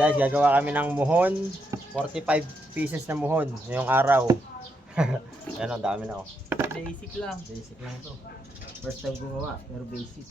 Guys, gagawa kami ng muhon. 45 pieces na muhon ngayong araw. Ayan, ang dami na oh. Basic lang. Basic lang to. First time gumawa, pero basic.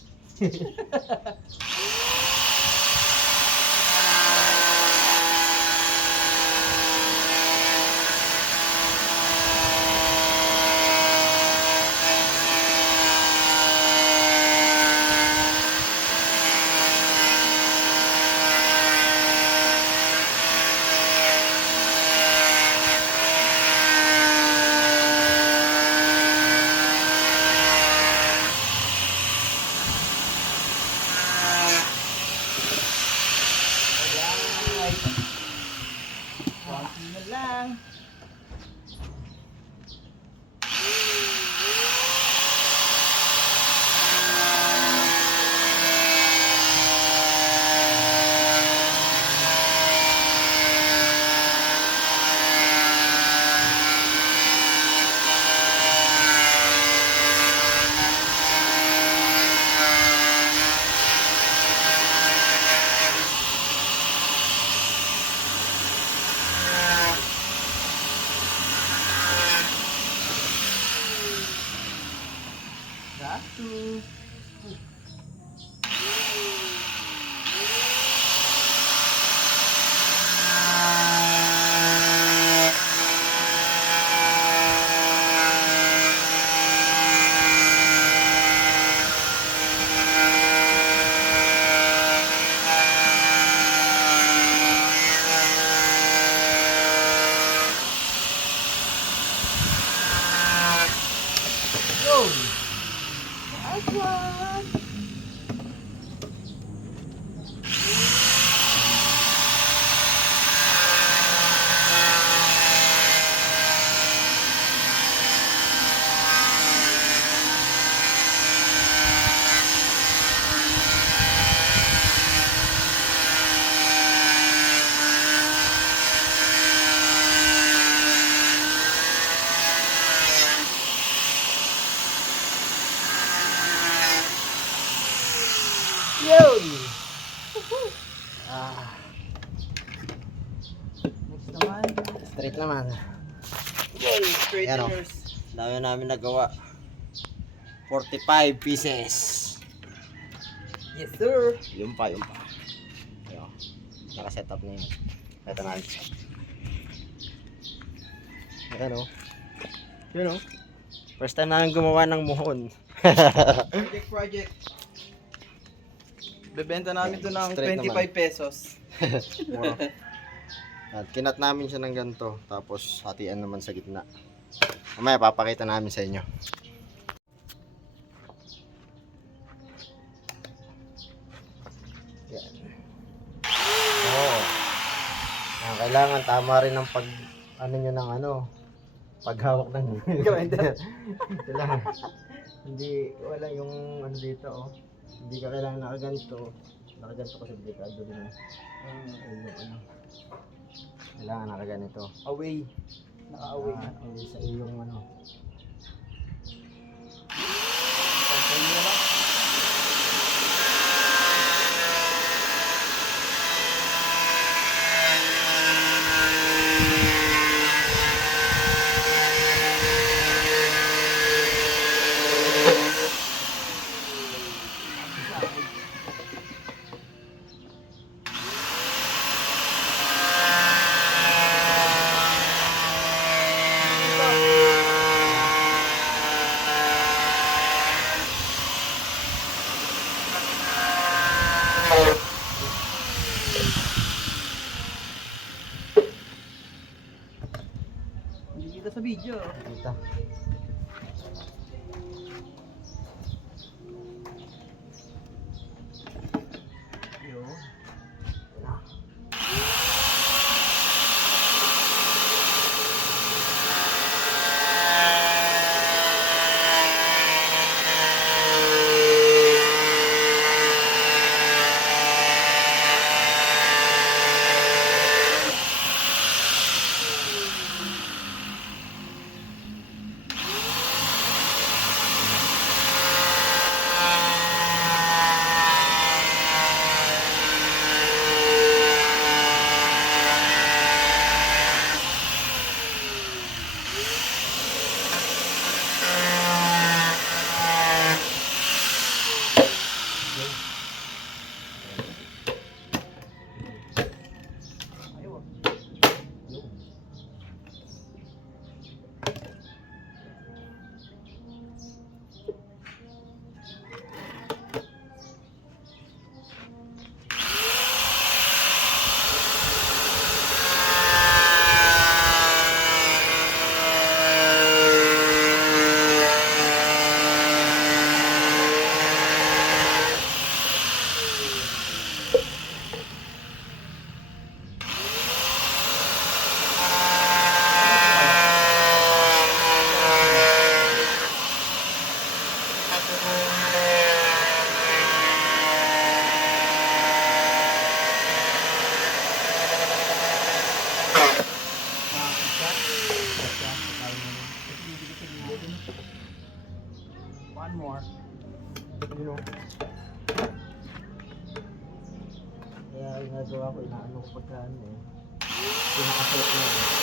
Konti na lang. Satu. Go. Nice one. Yun! Ah, Next naman. straight naman. Yay, Ayan, oh. straighteners. Dami namin nagawa. 45 pieces. Yes, sir. Yun pa, yun pa. Ayan, oh. Naka-set up na yun. Ito na. Ayan o. Yun o. First time namin gumawa ng muhon. Project. Bebenta namin ito ng Straight 25 naman. pesos. Mura. At kinat namin siya ng ganito. Tapos hatian naman sa gitna. Mamaya papakita namin sa inyo. Yan. Oo. Yan, kailangan tama rin ng pag ano nyo ng ano. Paghawak ng Grinder. kailangan. Hindi wala yung ano dito oh. Hindi ka kailangan nakaganto. Nakaganto kasi delikado din. Yung ano. Kailangan nakaganito. Away. Naka-away. Away sa iyong ano. Pantay nyo lang. Hindi kita sa video. Kita. Yo. One more. You know? Kaya ginagawa ko, inaano ko pagkaan eh. Pinakasot na eh.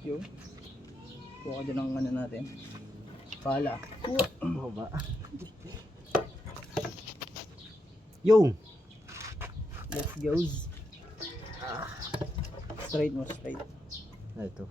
Yun. Kuha ka dyan ang ano natin. Pala. Ano ba? Yung! Let's go. Straight mo, straight. Ito.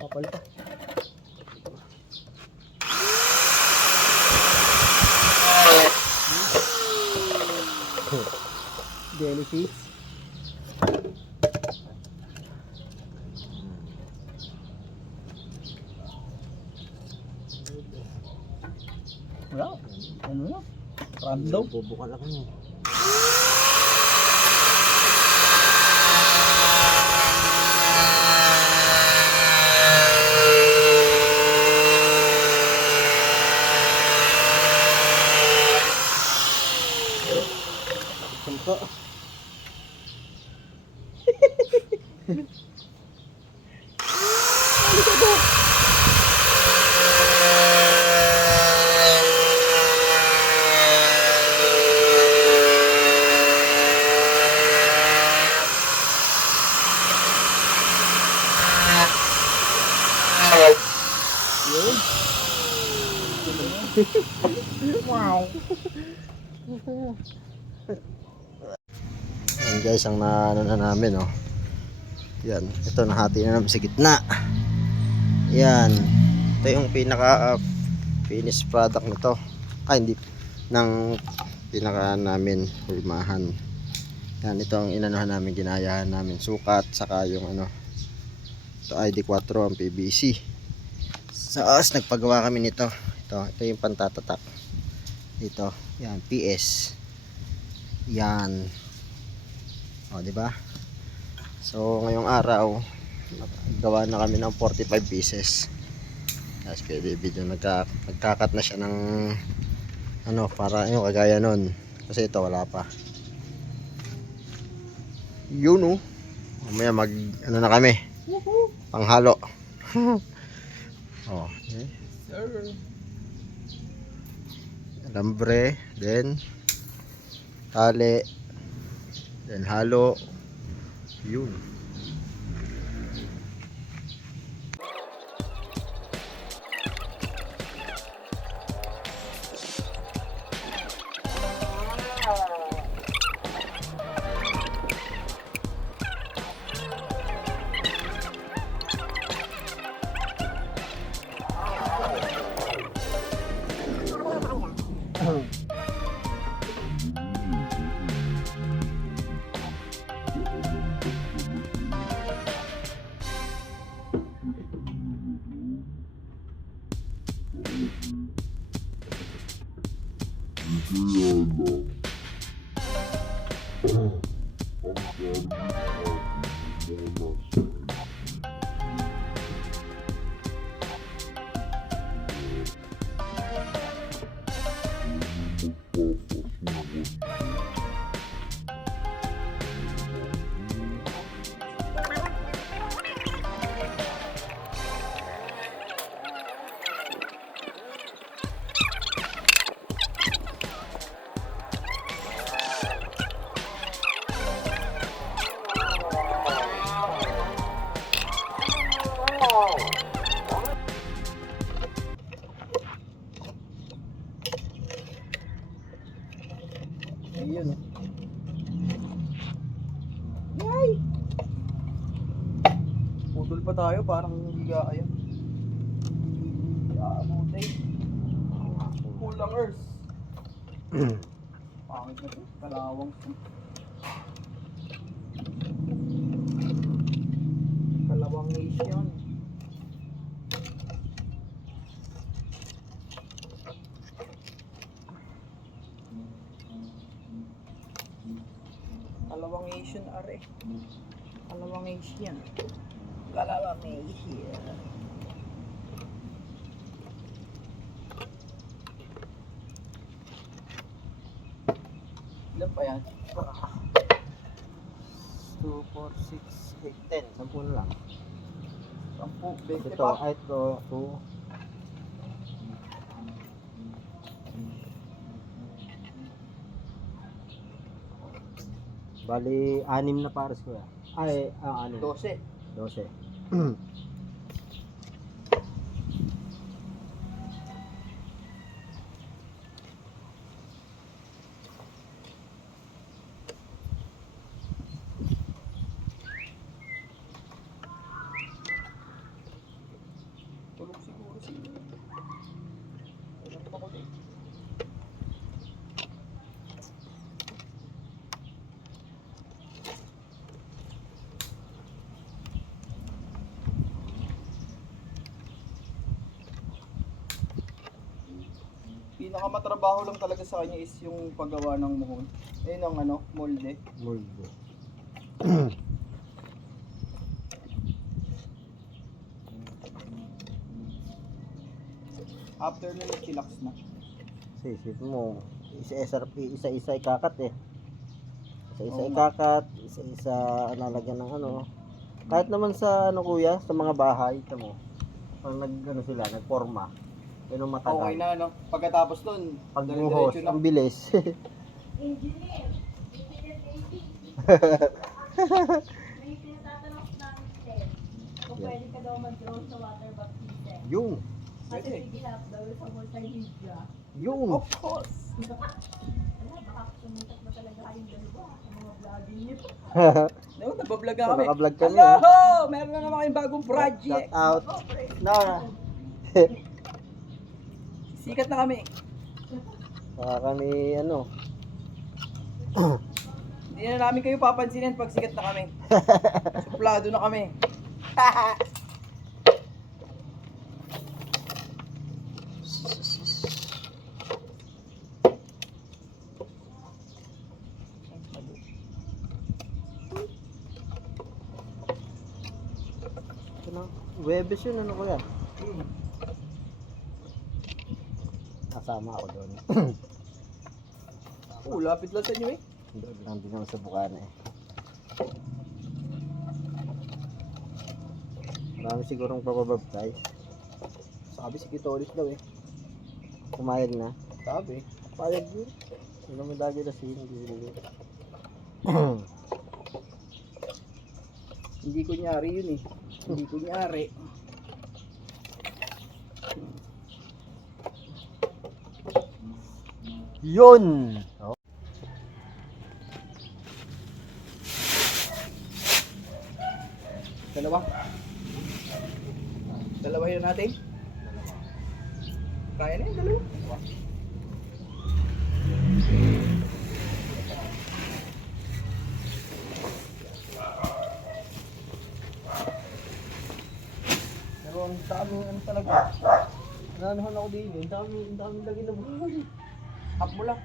Kapal pa. Jelly sheets. Wala. Ano na? Random. Bubuka lang niya. Sampo. Yun. Wow. Yan guys, ang naano na namin oh. Yan, ito nahati na namin sa gitna. Yan. Ito yung pinaka finished product nito. Hindi ng pinaka namin hulmahan. Yan, ito ang inanuhan namin, ginayahan namin sukat, saka yung ano, ito ID4 ang PVC. Saas nagpagawa kami nito. Ito yung pantatatak. Dito, yan, PS. Yan. O, di ba? So, ngayong araw, gawa na kami ng 45 pieces. Tapos pwede video nagkakat na siya ng ano, para yung kagaya nun. Kasi ito wala pa. Yun oh. Mamaya mag ano na kami. Panghalo. Oh, okay. Sir. Alambre, then tali, then halo. Yun. Ayun. Yay! Putol pa tayo, parang higa kayo. Yamote. Kulang earth. Pangit na to, kalawang to. Kalawang nation. Kalawang Asian are. Kalawang Asian. Kalawang Asian. Ilan pa yan? 2, 4, 6, 8, 10. 10 na lang. 10, 20 Ito, pa. ito, 2. Bali, 6 na pares ko yan. Ay, 6. 12. 12. Tulog siguro sila. Ilan pa ko din? Pinakamatrabaho lang talaga sa kanya is yung paggawa ng muhon. Ayun ang ano, molde. Muldo. After nun, chillax na. Sisip mo, isa-isa ikakat eh. Isa-isa Oo nga. ikakat, isa-isa lalagyan ng ano. Kahit naman sa ano kuya, sa mga bahay, ito mo. Pag nag-ano sila, nagporma. Yun ang matagal. Okay na, no? Pagkatapos nun, Pag dire-diretso buhos, na. ang bilis. Engineer baby. May tinatanong namin sir, kung Yeah. pwede ka daw mag-draw sa water baptism. Yung, Kasi Pwede. bigilap daw sa multimedia. yung. Of course! Wala, baka sumuntak na talaga kayong dalawa sa mga vlogging niyo. Ayun, nagbablog na kami. Nakablog kami. Hello! Meron na naman kayong bagong project. Shout out. No, Sikat na kami. saka kami, ano. Hindi na namin kayo papansinin pag sikat na kami. Suplado na kami. Ito na, Webes yun, ano kuya? Kasama ako doon. Lapit lang sa inyo eh. Doon lang din ako sa Bukana eh. Marami sigurong papabaptize. Sabi si Kitolis daw eh. Pumayag na. Sabi. Payag yun. Hindi mo lagi na hindi. Hindi kunyari yun eh. Hindi kunyari. Yun! Oh. Dalawa. Dalawahin na natin. Kaya na yung dalawa. Pero ang daming ano talaga. Nanahan ako din eh. Ang dami lagi na buhay. Up mo lang.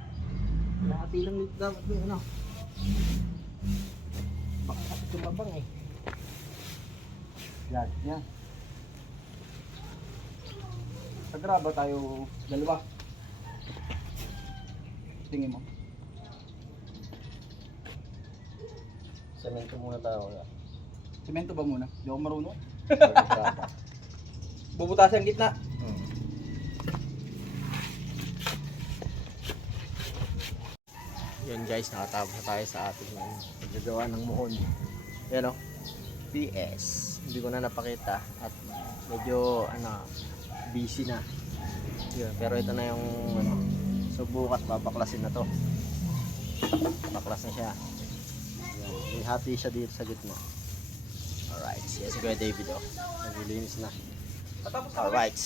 Lahati lang nito dapat may ano. Baka kasi tumabang eh. Yan. Yan. Sa graba tayo dalawa. Tingin mo. Semento muna tayo kaya. Semento ba muna? Di ako marunong. Graba. Bubutasan ang gitna. Yan guys, nakatapos na tayo sa ating paggagawa ng muhon. Yan o. PS. Hindi ko na napakita at medyo busy na. Yun, pero ito na yung subukat, babaklasin na to. Baklas na siya. Yan, ihati siya dito sa gitna. Alright, yes, Kuya David o. Naglilinis na. Patapos na. Alright.